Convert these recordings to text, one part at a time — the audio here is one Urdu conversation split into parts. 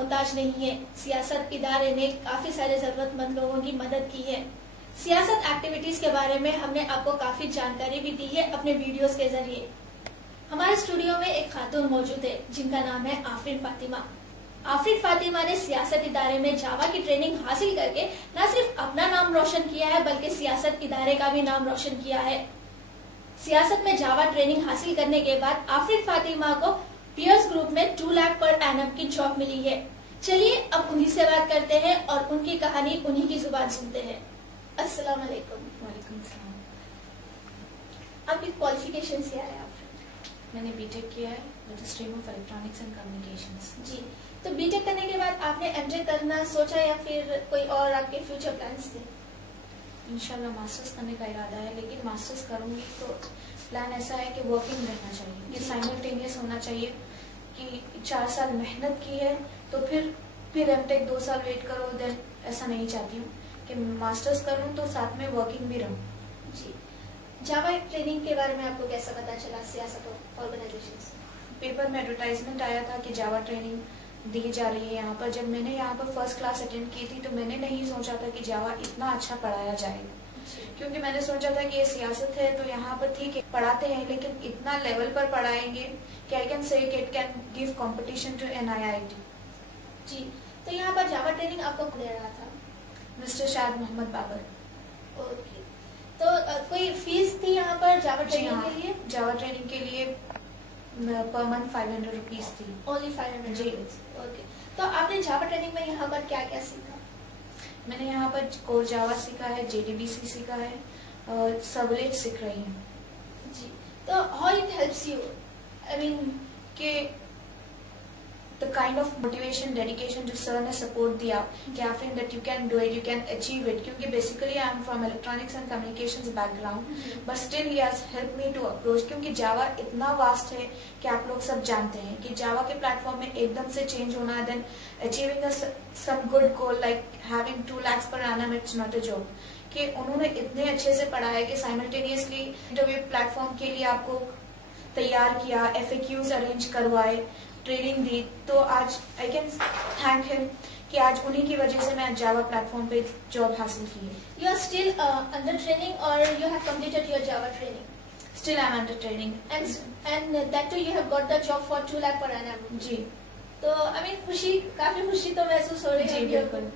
محتاج نہیں ہے. سیاست ادارے نے کافی سارے ضرورت مند لوگوں کی مدد کی ہے. سیاست ایکٹیویٹیز کے بارے میں ہم نے آپ کو کافی جانکاری بھی دی ہے اپنے ویڈیوز کے ذریعے. ہمارے اسٹوڈیو میں ایک خاتون موجود ہے جن کا نام ہے آفرین فاطمہ. آفرین فاطمہ نے سیاست ادارے میں جاوا کی ٹریننگ حاصل کر کے نہ صرف اپنا نام روشن کیا ہے بلکہ سیاست ادارے کا بھی نام روشن کیا ہے. سیاست میں جاوا ٹریننگ حاصل کرنے کے بعد آفرین فاطمہ کو پیئرس گروپ میں 2 لاکھ پر اینم کی جاب ملی ہے. چلیے اب انہی سے بات کرتے ہیں اور ان کی کہانی انہی کی زبان سنتے ہیں. السلام علیکم. وعلیکم السلام. آپ کی کوالیفیکیشن کیا ہے؟ میں نے بی ٹیک کیا ہے with stream of electronics and communications. جی, تو بی ٹیک کرنے کے بعد آپ نے ایم ٹیک کرنا سوچا یا پھر کوئی اور آپ کے فیوچر پلانس تھے؟ انشاءاللہ ماسٹرز کرنے کا ارادہ ہے, لیکن ماسٹرز کروں گی تو پلان ایسا ہے کہ ورکنگ رہنا چاہیے, کہ سائملٹینیس ہونا چاہیے, کہ 4 سال محنت کی ہے تو پھر ایم ٹیک 2 سال ویٹ کرو. دین ایسا نہیں چاہتی ہوں کہ ماسٹرز کروں تو ساتھ میں ورکنگ بھی رہوں. جی, جاوا ٹریننگ کے بارے میں آپ کو کیسا پتا چلا سیاست آرگنائزیشن سے؟ پیپر میں ایڈورٹائزمنٹ آیا تھا کہ جاوا ٹریننگ دی جا رہی ہے یہاں پر. جب میں نے یہاں پر فرسٹ کلاس اٹینڈ کی تھی تو میں نے نہیں سوچا تھا کہ جاوا اتنا اچھا پڑھایا جائے گا, کیونکہ میں نے سوچا تھا کہ یہ سیاست ہے تو یہاں پر ٹھیک ہے پڑھاتے ہیں لیکن اتنا لیول پر پڑھائیں گے کہ I can say it can give competition to NIIT. جی, تو یہاں پر جاوا ٹریننگ آپ کو دے رہا تھا؟ مسٹر شاہد محمد بابر. اوکے, تو کوئی فیس تھی یہاں پر جاوا ٹریننگ کے لیے؟ جاوا ٹریننگ کے لیے پر منتھ 500 روپیز تھی. اونلی 500 جی. اوکے, تو آپ نے جاوا ٹریننگ میں یہاں پر کیا کیا سیکھا؟ میں نے یہاں پر کور جاوا سیکھا ہے, JDBC سیکھا ہے اور سرولیٹ سیکھ رہی ہوں. جی, تو ہاؤ اٹ ہیلپس یو, آئی مین کہ the kind of motivation, dedication جو سر نے سپورٹ دیا کہ آفرین that you can do it, you can achieve it, کیونکہ basically I am from electronics and communications background, but still he has helped me to approach, کیونکہ جاوا اتنا واسٹ ہے کہ آپ لوگ سب جانتے ہیں کہ جاوا کے پلیٹ فارم میں ایک دم سے چینج ہونا ہے, then achieving some good goal like having 2 lakhs per annum, it's not a joke. کہ انہوں نے اتنے اچھے سے پڑھایا کہ سائملٹینیسلی انٹرویو پلیٹ فارم کے لیے آپ کو تیار کیا, FAQs ارینج کروائے, ٹریننگ دی, تو آج آئی کین تھینک ہم کہ آج انہی کی وجہ سے میں جاوا پلیٹ فارم پہ جاب حاصل کی ہے. You are still under training اور you have completed your Java training? Still I am under training and that too you have got the job for 2 lakh per annum. جی, تو آئی مین خوشی, کافی خوشی تو محسوس ہو رہی ہے. جی بالکل.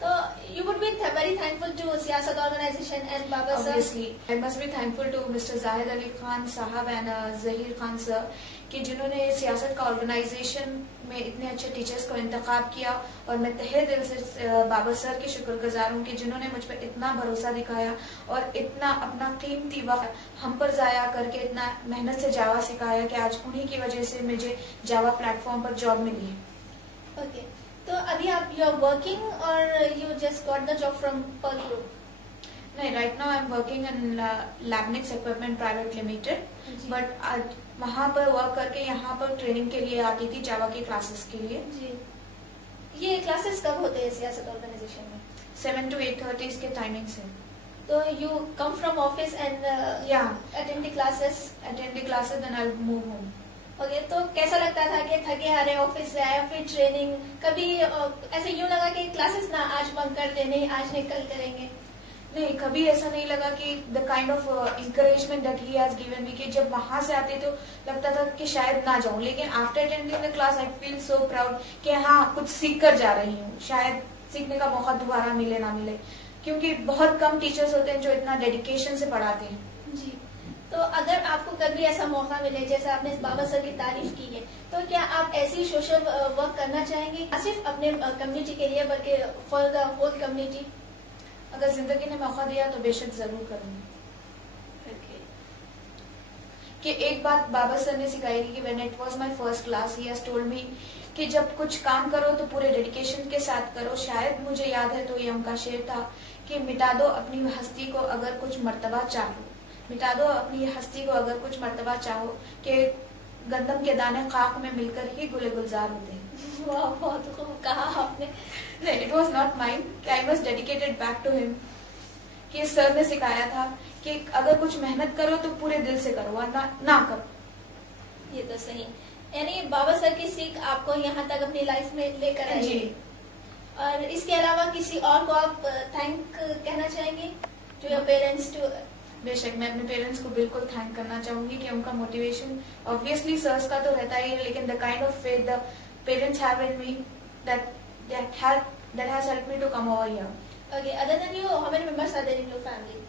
تو you would be very thankful to Siyasat Organization and Baba sir. Obviously, I must be thankful to Mr. Zahid Ali Khan Sahab and Zahir Khan sir کہ جنہوں نے سیاست کا آرگنائزیشن میں اتنے اچھے ٹیچرز کو انتخاب کیا, اور میں تہہ دل سے بابا سر کے شکر گزار ہوں کہ جنہوں نے مجھ پر اتنا بھروسہ دکھایا اور اتنا اپنا قیمتی وقت ہم پر ضائع کر کے اتنا محنت سے جاوا سکھایا کہ آج انہی کی وجہ سے مجھے جاوا پلیٹ فارم پر جاب ملی ہے. اوکے, تو ابھی آپ یو آر ورکنگ اور you just got the job from Pearl group? نہیں, right now I am working in Labnics equipment private limited, but وہاں پر ورک کر کے یہاں پر ٹریننگ کے لیے آتی تھی جاوا کی کلاسز کے لیے. جی, یہ کلاسز کب ہوتے ہیں سیاست آرگنائزیشن میں؟ 7 to 8:30 اس کے ٹائمنگ سے. تو you come from office and attend the classes? Attend the classes then I will move home. Okay, تو کیسا لگتا تھا کہ تھکے ہارے آفس سے آئے پھر ٹریننگ, کبھی ایسے یوں لگا کہ کلاسز نہ آج بند کر دیں, نہیں آج نہیں کل کریں گے؟ نہیں, کبھی ایسا نہیں لگا کہ the kind of encouragement that he has given me, کہ جب وہاں سے آتے تو لگتا تھا کہ شاید نہ جاؤں, لیکن after attending the class I feel so proud کہ ہاں کچھ سیکھ کر جا رہی ہوں. شاید سیکھنے کا موقع دوبارہ ملے نہ ملے, کیونکہ بہت کم ٹیچرز ہوتے ہیں جو اتنا ڈیڈیکیشن سے پڑھاتے ہیں. جی, تو اگر آپ کو کبھی ایسا موقع ملے جیسے آپ نے بابا سر کی تعریف کی ہے, تو کیا آپ ایسی سوشل ورک کرنا چاہیں گے نہ صرف اپنے کمیونٹی کے لیے بلکہ فار دا ہول کمیونٹی؟ اگر زندگی نے موقع دیا تو بے شک ضرور کروں گی. کہ ایک بات بابا سر نے سکھائی تھی کہ when it was my first class he has told me کہ جب کچھ کام کرو تو پورے ڈیڈیکیشن کے ساتھ کرو. شاید مجھے یاد ہے تو یہ ان کا شعر تھا کہ مٹا دو اپنی ہستی کو اگر کچھ مرتبہ چاہو, مٹا دو اپنی ہستی کو اگر کچھ مرتبہ چاہو, کہ گندم کے دانے خاک میں مل کر ہی گلے گلزار ہوتے ہیں. بہت خوب کہا آپ نے. It was not mine, I was dedicated back to him. کہ سر نے سکھایا تھا کہ اگر کچھ محنت کرو تو پورے دل سے کرو ورنہ نہ کرو. یہ تو صحیح. یعنی بابا سر کی سیکھ آپ کو یہاں تک اپنی لائف میں لے کر آئی. جی. اور اس کے علاوہ کسی اور کو آپ تھینک کہنا چاہیں گے ٹو یور پیرنٹس؟ بے شک میں اپنے پیرنٹس کو بالکل تھینک کرنا چاہوں گی کہ ان کا موٹیویشن obviously سرس کا تو رہتا ہی ہے, لیکن the kind of faith the parents have in me that has helped me to come over here. Okay, other than you, how many members are there in your family?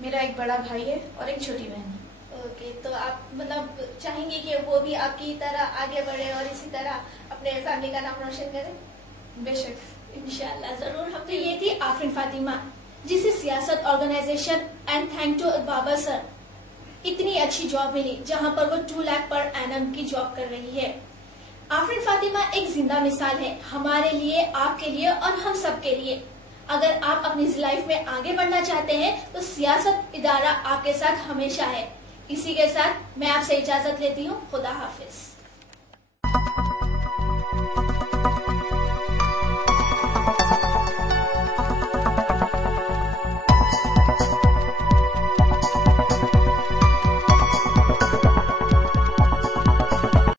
میرا ایک بڑا بھائی ہے اور ایک چھوٹی بہن ہے. اوکے, تو آپ مطلب چاہیں گے کہ وہ بھی آپ کی طرح آگے بڑھے اور اسی طرح اپنے فیملی کا نام روشن کرے؟ بے شک, انشاءاللہ ضرور. ہم تو یہ تھی آفرین فاطمہ, جسے سیاست آرگنائزیشن اینڈ تھینک ٹو بابا سر اتنی اچھی جاب ملی جہاں پر وہ 2 لاکھ پر اینم کی جاب کر رہی ہے. آفرین فاطمہ ایک زندہ مثال ہے ہمارے لیے, آپ کے لیے اور ہم سب کے لیے. اگر آپ اپنی لائف میں آگے بڑھنا چاہتے ہیں تو سیاست ادارہ آپ کے ساتھ ہمیشہ ہے. اسی کے ساتھ میں آپ سے اجازت لیتی ہوں. خدا حافظ.